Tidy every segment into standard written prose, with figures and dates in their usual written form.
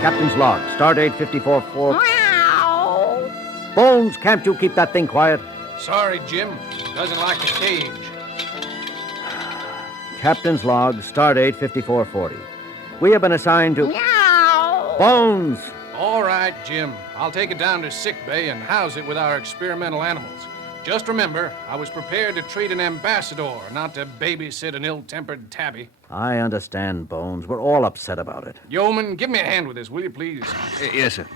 Captain's log, stardate 54-4. Meow. Bones, can't you keep that thing quiet? Sorry, Jim. Doesn't like the cage. Captain's log, stardate 5440. We have been assigned to... Meow. Bones! All right, Jim. I'll take it down to sickbay and house it with our experimental animals. Just remember, I was prepared to treat an ambassador, not to babysit an ill-tempered tabby. I understand, Bones. We're all upset about it. Yeoman, give me a hand with this, will you, please? Yes, sir.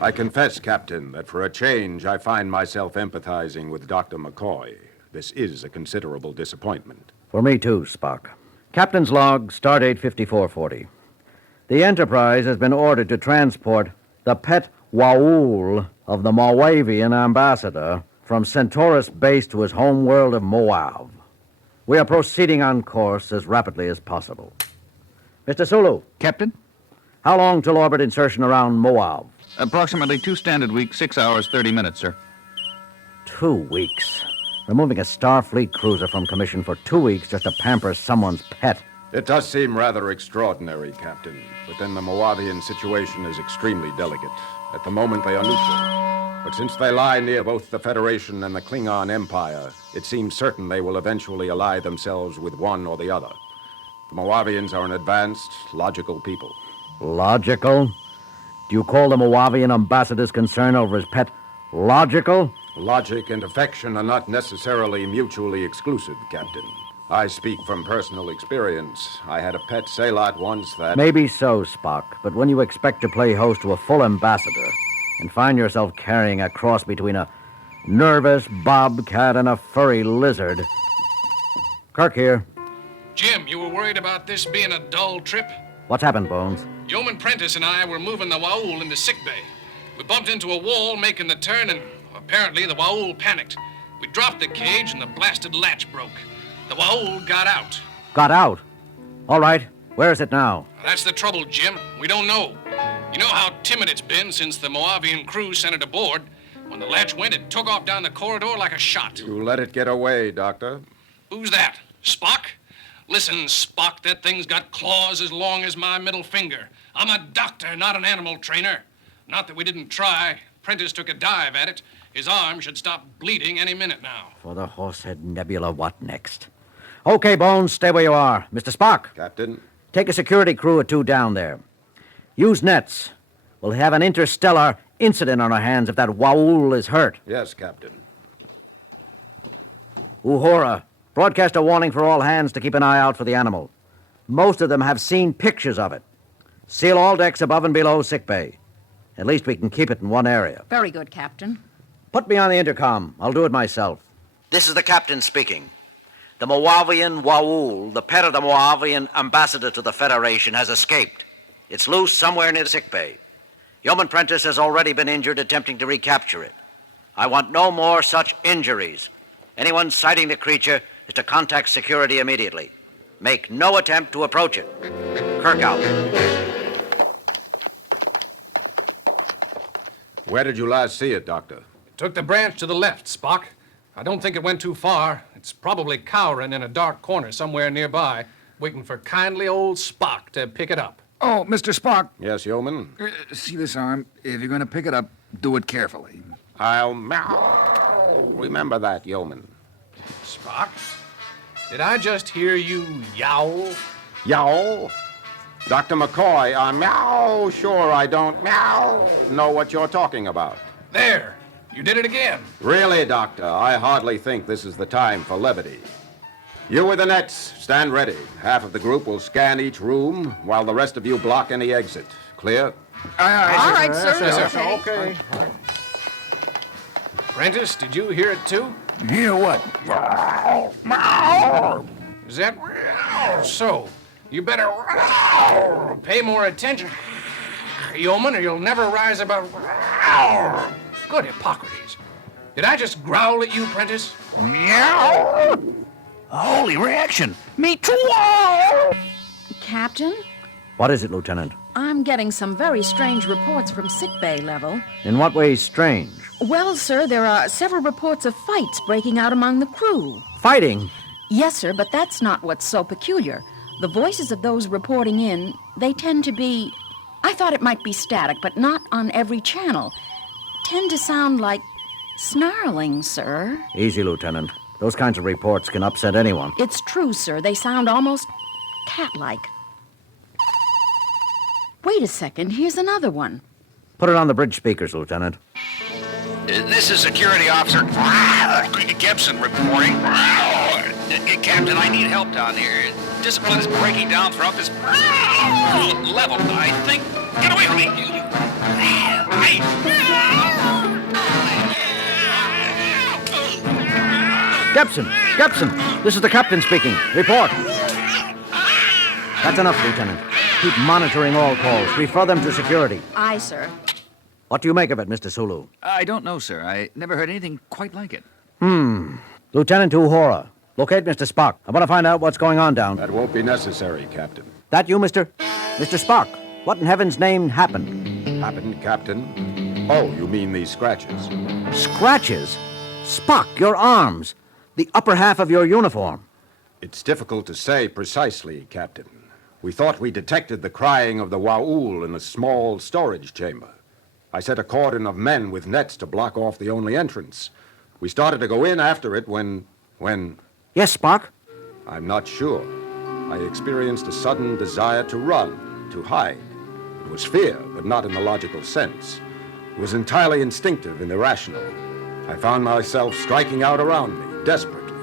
I confess, Captain, that for a change, I find myself empathizing with Dr. McCoy. This is a considerable disappointment. For me, too, Spock. Captain's log, stardate 5440. The Enterprise has been ordered to transport the pet waul of the Moauvian ambassador from Centaurus base to his home world of Moauv. We are proceeding on course as rapidly as possible. Mr. Sulu. Captain? How long till orbit insertion around Moauv? Approximately 2 standard weeks, 6 hours, 30 minutes, sir. 2 weeks. Removing a Starfleet cruiser from commission for 2 weeks just to pamper someone's pet. It does seem rather extraordinary, Captain, but then the Moauvian situation is extremely delicate. At the moment, they are neutral. But since they lie near both the Federation and the Klingon Empire, it seems certain they will eventually ally themselves with one or the other. The Moauvians are an advanced, logical people. Logical? Do you call the Moauvian ambassador's concern over his pet logical? Logic and affection are not necessarily mutually exclusive, Captain. I speak from personal experience. I had a pet sailot once that... Maybe so, Spock, but when you expect to play host to a full ambassador and find yourself carrying a cross between a nervous bobcat and a furry lizard... Kirk here. Jim, you were worried about this being a dull trip? What's happened, Bones? Yeoman Prentice and I were moving the waul into sickbay. We bumped into a wall making the turn, and apparently the waul panicked. We dropped the cage, and the blasted latch broke. The waul got out. Got out? All right. Where is it now? That's the trouble, Jim. We don't know. You know how timid it's been since the Moauvian crew sent it aboard. When the latch went, it took off down the corridor like a shot. You let it get away, Doctor. Who's that? Spock? Listen, Spock, that thing's got claws as long as my middle finger. I'm a doctor, not an animal trainer. Not that we didn't try. Prentice took a dive at it. His arm should stop bleeding any minute now. For the Horsehead Nebula, what next? Okay, Bones, stay where you are. Mr. Spock. Captain? Take a security crew or 2 down there. Use nets. We'll have an interstellar incident on our hands if that waul is hurt. Yes, Captain. Uhura, broadcast a warning for all hands to keep an eye out for the animal. Most of them have seen pictures of it. Seal all decks above and below sickbay. At least we can keep it in one area. Very good, Captain. Put me on the intercom. I'll do it myself. This is the captain speaking. The Moauvian waul, the pet of the Moauvian ambassador to the Federation, has escaped. It's loose somewhere near sickbay. Yeoman Prentice has already been injured attempting to recapture it. I want no more such injuries. Anyone sighting the creature is to contact security immediately. Make no attempt to approach it. Kirk out. Where did you last see it, Doctor? Took the branch to the left, Spock. I don't think it went too far. It's probably cowering in a dark corner somewhere nearby, waiting for kindly old Spock to pick it up. Oh, Mr. Spock. Yes, Yeoman? See this arm? If you're going to pick it up, do it carefully. I'll meow. Remember that, Yeoman. Spock? Did I just hear you yowl? Yowl? Dr. McCoy, meow. Sure, I don't meow know what you're talking about. There. You did it again. Really, Doctor, I hardly think this is the time for levity. You with the nets, stand ready. Half of the group will scan each room, while the rest of you block any exit. Clear? All right, sir. Yes, sir. Okay. Prentice, did you hear it too? Hear what? Is that so? You better pay more attention, Yeoman, or you'll never rise above. Good Hippocrates. Did I just growl at you, Prentice? Meow. Holy reaction. Me too. Captain, What is it, Lieutenant? I'm getting some very strange reports from sickbay level. In what way strange? Well, sir, there are several reports of fights breaking out among the crew. Fighting? Yes, sir, but that's not what's so peculiar. The voices of those reporting in, they tend to be... I thought it might be static, but not on every channel. Tend to sound like snarling, sir. Easy, Lieutenant. Those kinds of reports can upset anyone. It's true, sir. They sound almost cat-like. Wait a second. Here's another one. Put it on the bridge speakers, Lieutenant. This is Security Officer Gibson reporting. Captain, I need help down here. Discipline is breaking down throughout this level. I think... Get away from me! Gibson, this is the captain speaking. Report. That's enough, Lieutenant. Keep monitoring all calls. Refer them to security. Aye, sir. What do you make of it, Mr. Sulu? I don't know, sir. I never heard anything quite like it. Lieutenant Uhura, locate Mr. Spock. I want to find out what's going on down. That won't be necessary, Captain. That you, Mr. Spock? What in heaven's name happened? Happened, Captain? Oh, you mean these scratches? Scratches? Spock, your arms. The upper half of your uniform. It's difficult to say precisely, Captain. We thought we detected the crying of the waul in a small storage chamber. I set a cordon of men with nets to block off the only entrance. We started to go in after it when... Yes, Spock? I'm not sure. I experienced a sudden desire to run, to hide. It was fear, but not in the logical sense. It was entirely instinctive and irrational. I found myself striking out around me, desperately.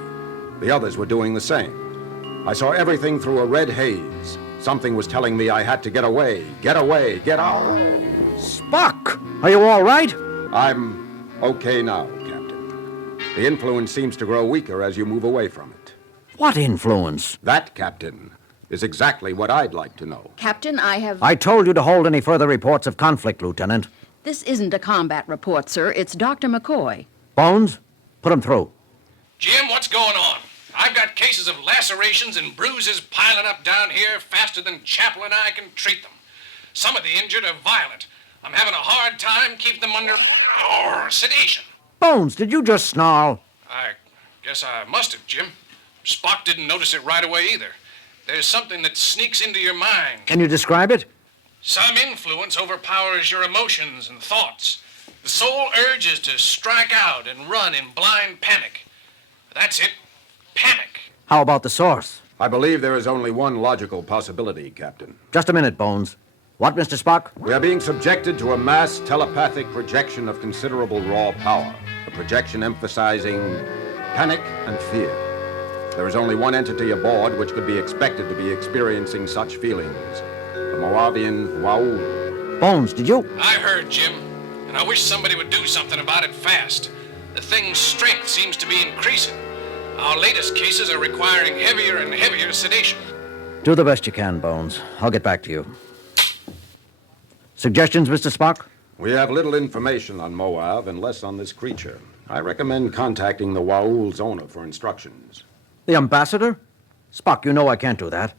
The others were doing the same. I saw everything through a red haze. Something was telling me I had to get away, get out. Spock! Are you all right? I'm okay now, Captain. The influence seems to grow weaker as you move away from it. What influence? That, Captain, is exactly what I'd like to know. Captain, I have... I told you to hold any further reports of conflict, Lieutenant. This isn't a combat report, sir. It's Dr. McCoy. Bones, put him through. Jim, what's going on? I've got cases of lacerations and bruises piling up down here faster than Chapel and I can treat them. Some of the injured are violent. I'm having a hard time keeping them under sedation. Bones, did you just snarl? I guess I must have, Jim. Spock didn't notice it right away either. There's something that sneaks into your mind. Can you describe it? Some influence overpowers your emotions and thoughts. The soul urges to strike out and run in blind panic. That's it. Panic. How about the source? I believe there is only one logical possibility, Captain. Just a minute, Bones. What, Mr. Spock? We are being subjected to a mass telepathic projection of considerable raw power, a projection emphasizing panic and fear. There is only one entity aboard which could be expected to be experiencing such feelings, the Moauvian waul. Bones, did you? I heard, Jim, and I wish somebody would do something about it fast. The thing's strength seems to be increasing. Our latest cases are requiring heavier and heavier sedation. Do the best you can, Bones. I'll get back to you. Suggestions, Mr. Spock? We have little information on Moauv and less on this creature. I recommend contacting the waul's owner for instructions. The ambassador? Spock, you know I can't do that.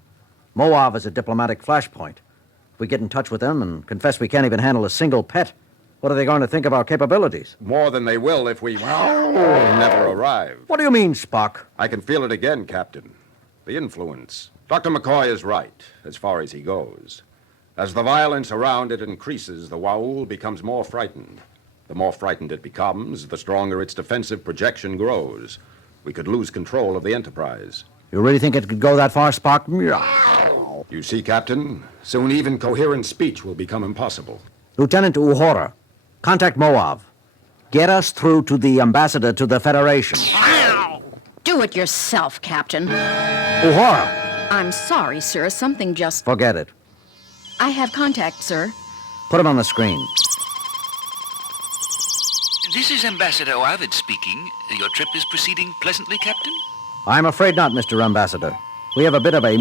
Moauv is a diplomatic flashpoint. If we get in touch with them and confess we can't even handle a single pet, what are they going to think of our capabilities? More than they will if we never arrive. What do you mean, Spock? I can feel it again, Captain. The influence. Dr. McCoy is right, as far as he goes. As the violence around it increases, the waul becomes more frightened. The more frightened it becomes, the stronger its defensive projection grows. We could lose control of the Enterprise. You really think it could go that far, Spock? You see, Captain, soon even coherent speech will become impossible. Lieutenant Uhura, contact Moauv. Get us through to the ambassador to the Federation. Do it yourself, Captain. Uhura! I'm sorry, sir. Something just... Forget it. I have contact, sir. Put him on the screen. This is Ambassador Moauv speaking. Your trip is proceeding pleasantly, Captain? I'm afraid not, Mr. Ambassador. We have a bit of a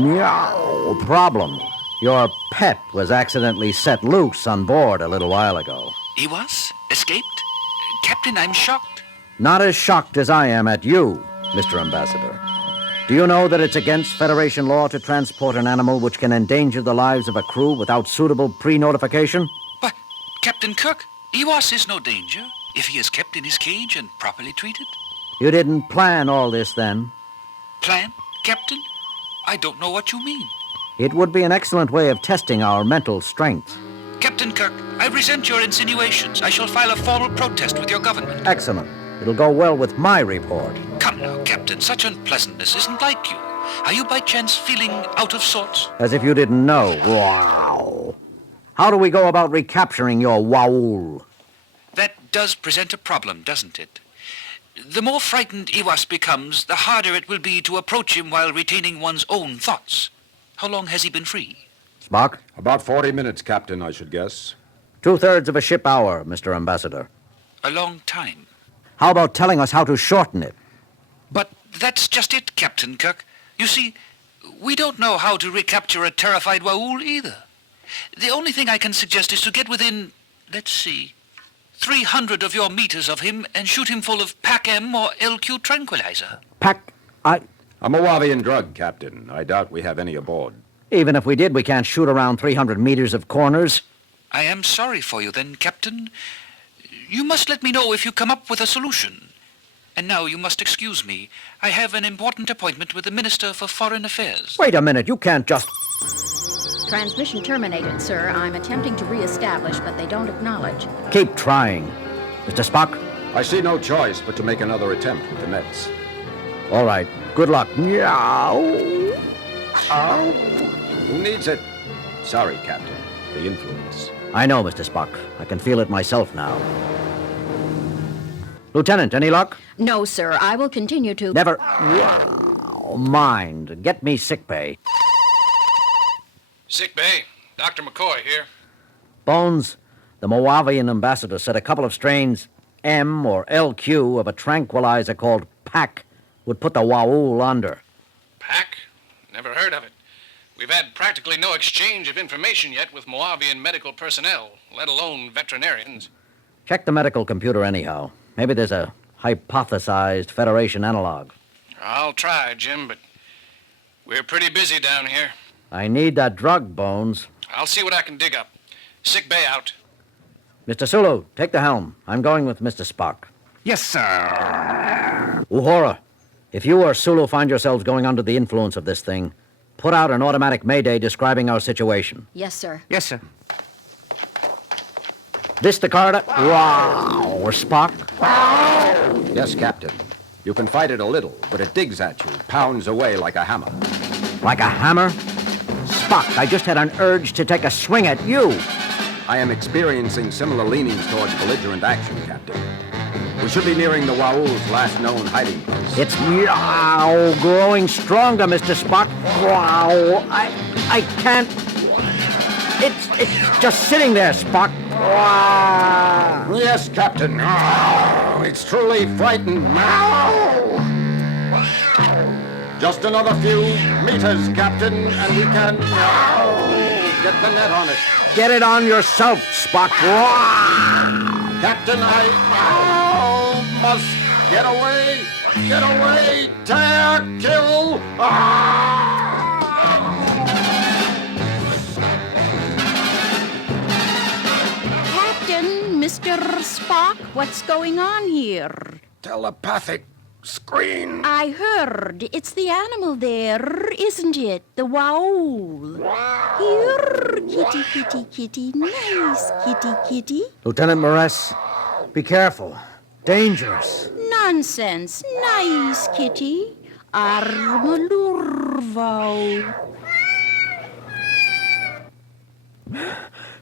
problem. Your pet was accidentally set loose on board a little while ago. Ewass? Escaped? Captain, I'm shocked. Not as shocked as I am at you, Mr. Ambassador. Do you know that it's against Federation law to transport an animal which can endanger the lives of a crew without suitable pre-notification? But, Captain Kirk, Ewass is no danger if he is kept in his cage and properly treated. You didn't plan all this then? Plan, Captain? I don't know what you mean. It would be an excellent way of testing our mental strength. Captain Kirk, I resent your insinuations. I shall file a formal protest with your government. Excellent. It'll go well with my report. Come now, Captain, such unpleasantness isn't like you. Are you by chance feeling out of sorts? As if you didn't know. Wow. How do we go about recapturing your waul? That does present a problem, doesn't it? The more frightened Ewass becomes, the harder it will be to approach him while retaining one's own thoughts. How long has he been free? Spock? About 40 minutes, Captain, I should guess. 2/3 of a ship hour, Mr. Ambassador. A long time. How about telling us how to shorten it? But that's just it, Captain Kirk. You see, we don't know how to recapture a terrified waul either. The only thing I can suggest is to get within, let's see, 300 of your meters of him and shoot him full of PAC-M or LQ tranquilizer. A Moauvian drug, Captain. I doubt we have any aboard. Even if we did, we can't shoot around 300 meters of corners. I am sorry for you then, Captain. You must let me know if you come up with a solution. And now you must excuse me. I have an important appointment with the Minister for Foreign Affairs. Wait a minute, you can't just... Transmission terminated, sir. I'm attempting to reestablish, but they don't acknowledge. Keep trying. Mr. Spock? I see no choice but to make another attempt with the Mets. All right. Good luck. Meow. Who needs it? Sorry, Captain. The influence. I know, Mr. Spock. I can feel it myself now. Lieutenant, any luck? No, sir. I will continue to... Never... Wow. Mind. Get me sickbay. Sickbay, Dr. McCoy here. Bones, the Moauvian ambassador said a couple of strains, M or LQ, of a tranquilizer called PAC would put the waul under. PAC? Never heard of it. We've had practically no exchange of information yet with Moauvian medical personnel, let alone veterinarians. Check the medical computer anyhow. Maybe there's a hypothesized Federation analog. I'll try, Jim, but we're pretty busy down here. I need that drug, Bones. I'll see what I can dig up. Sickbay out. Mr. Sulu, take the helm. I'm going with Mr. Spock. Yes, sir. Uhura, if you or Sulu find yourselves going under the influence of this thing, put out an automatic mayday describing our situation. Yes, sir. Yes, sir. This the corridor? Wow. Or Spock? Yes, Captain. You can fight it a little, but it digs at you, pounds away like a hammer. Like a hammer? Spock, I just had an urge to take a swing at you. I am experiencing similar leanings towards belligerent action, Captain. We should be nearing the waul's last known hiding place. It's meow growing stronger, Mr. Spock. Wow. I can't. It's just sitting there, Spock. Wow. Yes, Captain. It's truly frightened. Just another few meters, Captain, and we can get the net on it. Get it on yourself, Spock. Captain, I must get away. Get away. Tear, kill. Captain, Mr. Spock, what's going on here? Telepathic screen. I heard. It's the animal there, isn't it? The waul. Here, kitty, kitty, kitty. Nice, kitty, kitty. Lieutenant Moress, be careful. Dangerous. Nonsense. Nice, kitty. Armalurvo.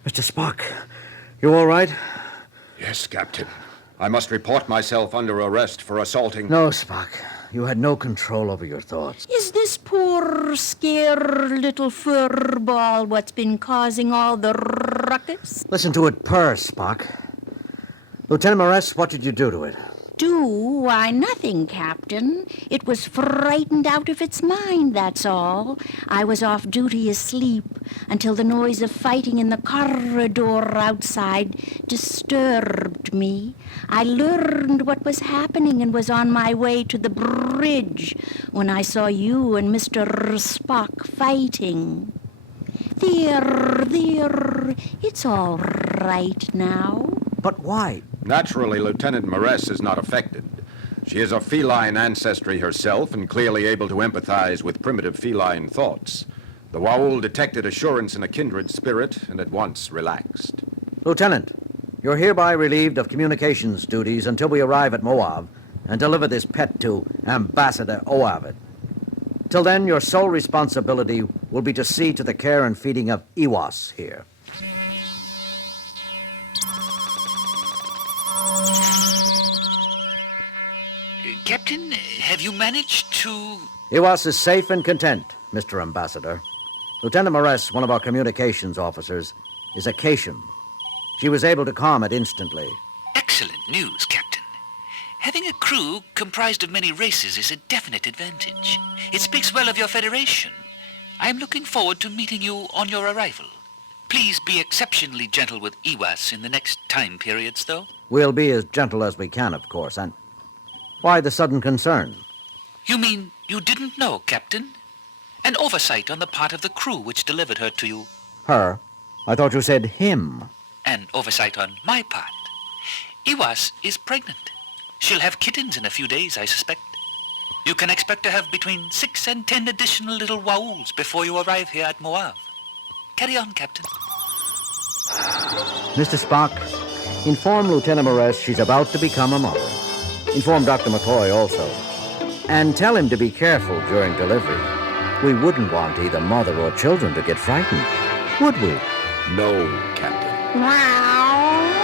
Mr. Spock, you all right? Yes, Captain. I must report myself under arrest for assaulting... No, Spock. You had no control over your thoughts. Is this poor, scared little furball what's been causing all the ruckus? Listen to it purr, Spock. Lieutenant Moress, what did you do to it? Do? Why, nothing, Captain. It was frightened out of its mind, that's all. I was off duty asleep until the noise of fighting in the corridor outside disturbed me. I learned what was happening and was on my way to the bridge when I saw you and Mr. Spock fighting. There, it's all right now. But why? Naturally, Lieutenant Moress is not affected. She is of feline ancestry herself and clearly able to empathize with primitive feline thoughts. The waul detected assurance in a kindred spirit and at once relaxed. Lieutenant, you're hereby relieved of communications duties until we arrive at Moauv and deliver this pet to Ambassador Moauv. Till then, your sole responsibility will be to see to the care and feeding of Ewass here. Captain, have you managed to... Ewass is safe and content, Mr. Ambassador. Lieutenant Moress, one of our communications officers, is a Cation. She was able to calm it instantly. Excellent news, Captain. Having a crew comprised of many races is a definite advantage. It speaks well of your Federation. I am looking forward to meeting you on your arrival. Please be exceptionally gentle with Ewass in the next time periods, though. We'll be as gentle as we can, of course, and... Why the sudden concern? You mean you didn't know, Captain? An oversight on the part of the crew which delivered her to you. Her? I thought you said him. An oversight on my part. Ewass is pregnant. She'll have kittens in a few days, I suspect. You can expect to have between 6 and 10 additional little wauls before you arrive here at Moauv. Carry on, Captain. Mr. Spock, inform Lieutenant Moress she's about to become a mother. Inform Dr. McCoy also. And tell him to be careful during delivery. We wouldn't want either mother or children to get frightened, would we? No, Captain. Wow.